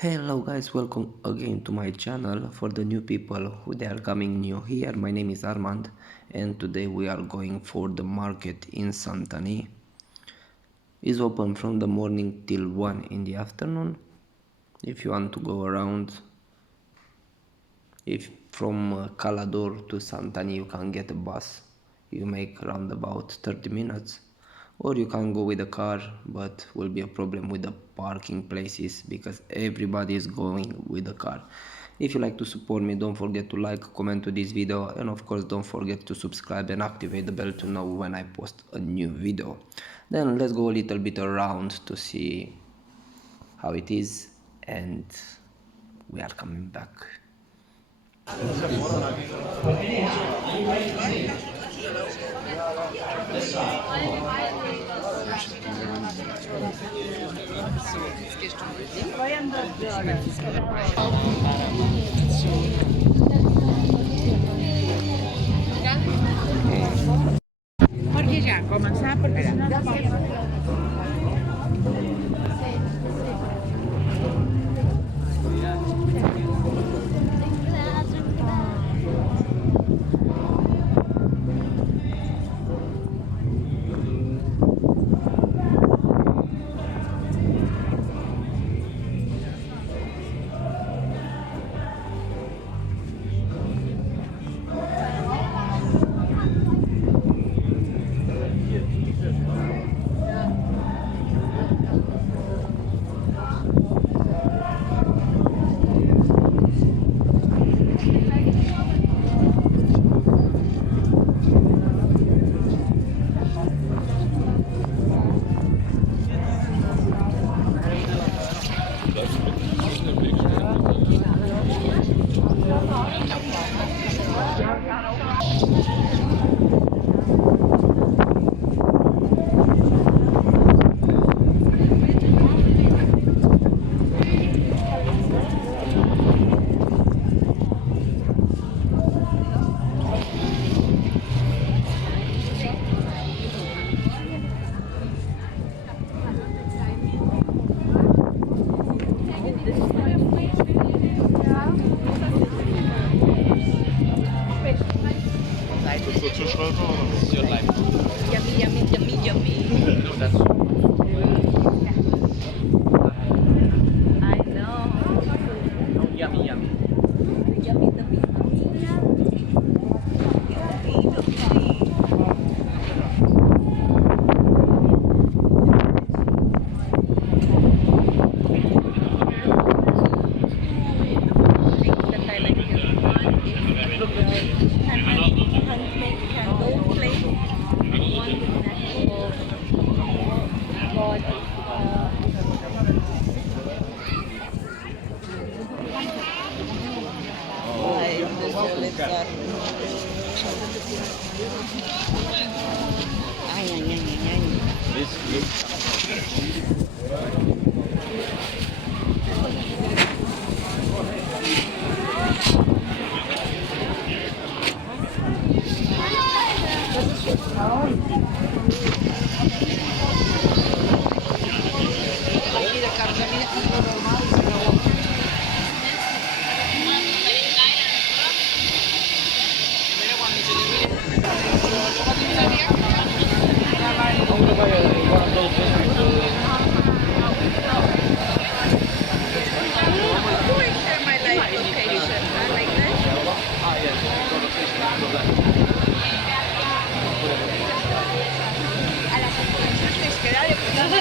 Hello guys, welcome again to my channel. For the new people who they are coming new here, my name is Armand and today we are going for the market in Santanyi. It's open from the morning till 1 in the afternoon. If you want to go around, if from Calador to Santanyi you can get a bus. You make around about 30 minutes, or you can go with a car, but will be a problem with the parking places because everybody is going with a car. If you like to support me, don't forget to like, comment to this video, and of course don't forget to subscribe and activate the bell to know when I post a new video. Then let's go a little bit around to see how it is, and we are coming back. Perquè ja començar, perquè si no...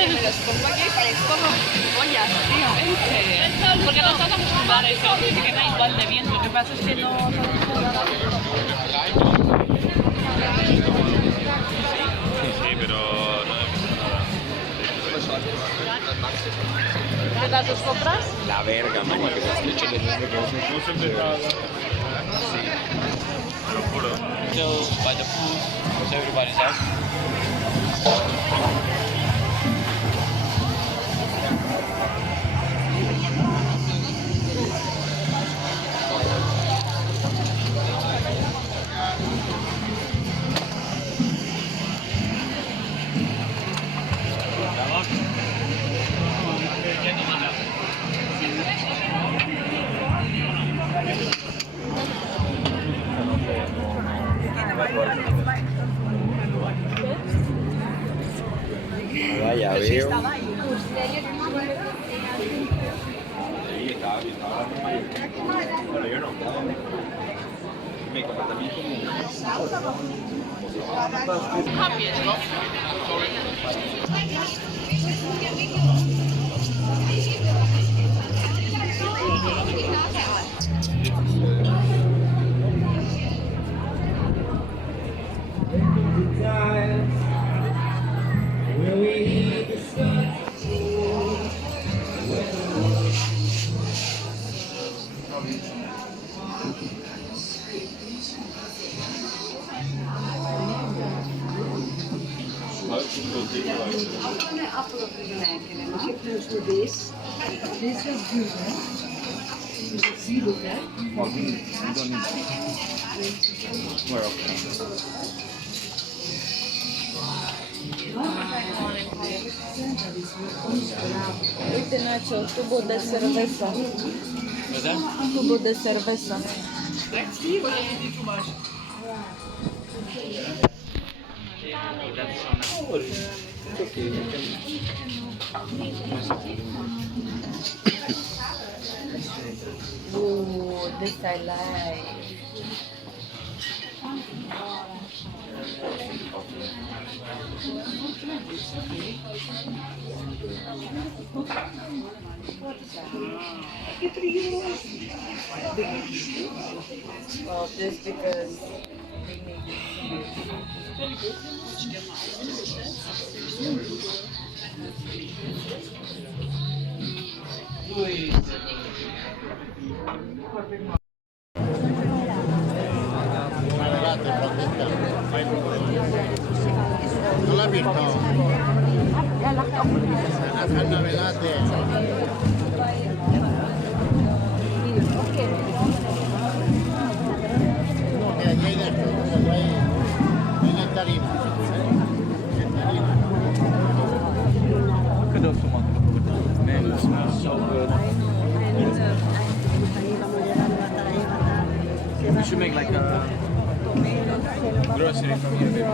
Me los pongo aquí y parezco pollas, tío. ¿En serio? Porque no estás acostumbrada a eso, te queda igual de bien. Lo que pasa es que no... Sí, pero no he visto nada. ¿Qué tal tus compras? La verga, mamá, que se has hecho de nuevo. No se empezaba. Sí, te lo juro. So by the food, because everybody's out. Bueno, yo no. Mi comportamiento Cambies, no? Uite, Nacho, tubo de cerveza. Tubo de cerveza. Ooh, this I like. Well, just because they make it. Non l'ha visto? Hanno velate. Mira, ya hay de esto, hay nectarina. Look at those tomatoes. Man, it smells so good. We should make like a grocery from here, baby.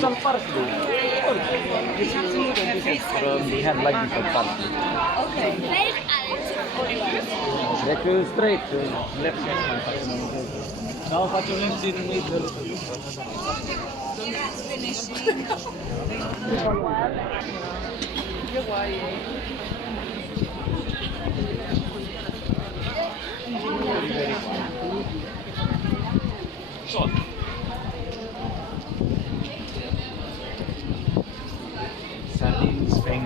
Some parsley. We have like different parsley. Like straight, left hand. Now faccio left in the middle. Sardines, Spain.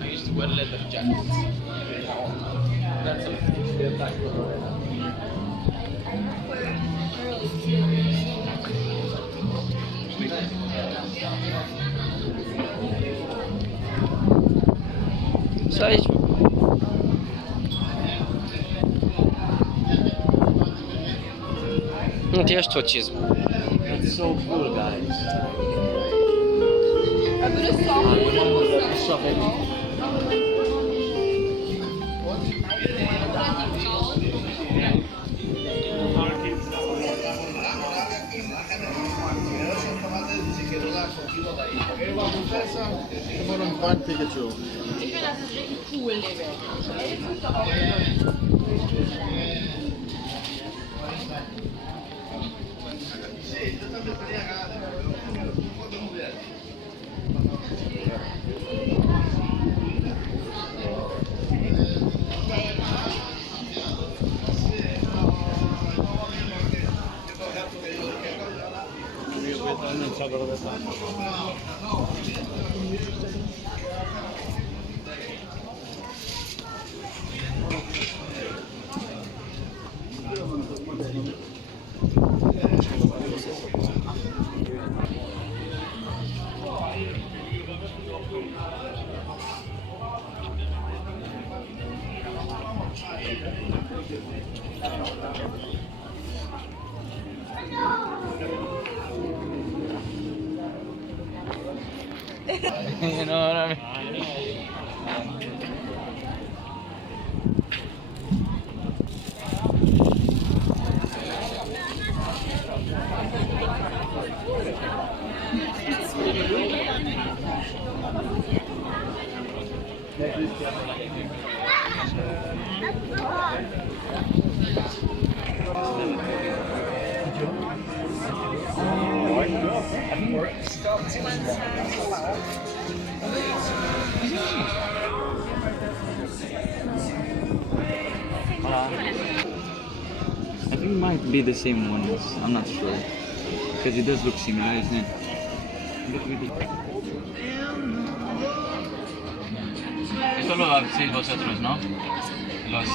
I used to wear leather jackets. That's a Cześć. Ну, ти що чизм? It's so full, guys. Sono quanti che c'ho? das ist richtig cool, Level. You know what I mean? I think it might be the same ones. I'm not sure. Because it does look similar, isn't it? Look at it. Esto lo hacéis vosotros, ¿no? Los,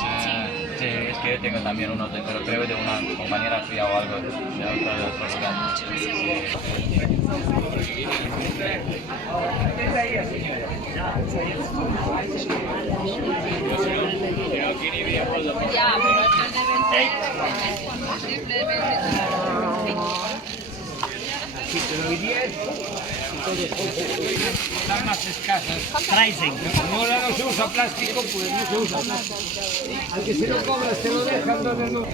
sí, es que yo tengo también uno, pero creo de una compañera tuya o algo, de otro lugar. Ya, pero estos deben ser simplemente. Están más escasas. Tricing. Como ahora no se usa plástico, pues no se usa plástico. Al que se lo cobras, te lo dejan donde no.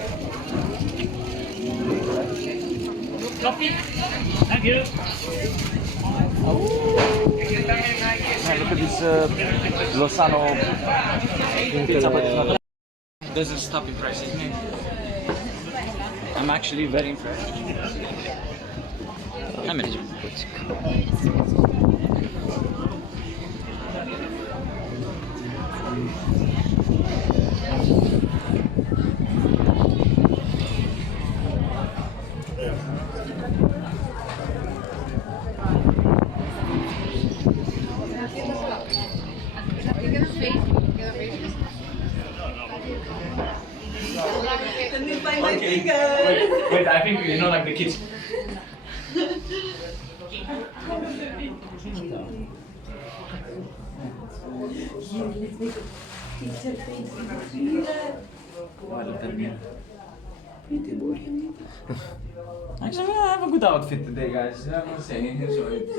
Copy. Thank you. Man, look at this Lozano pizza, but it's not. Doesn't stop impressing me. I'm actually very impressed. I'm in. Wait, I think you know, like the kids. Actually, I have a good outfit today, guys. I'm not saying it, so it's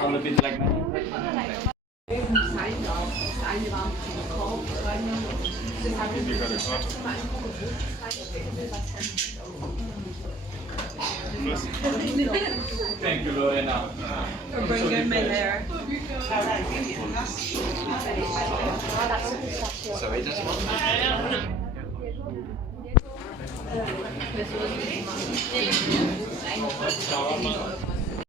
all a bit like that. Thank you, Lorena. For bringing me there. So it does.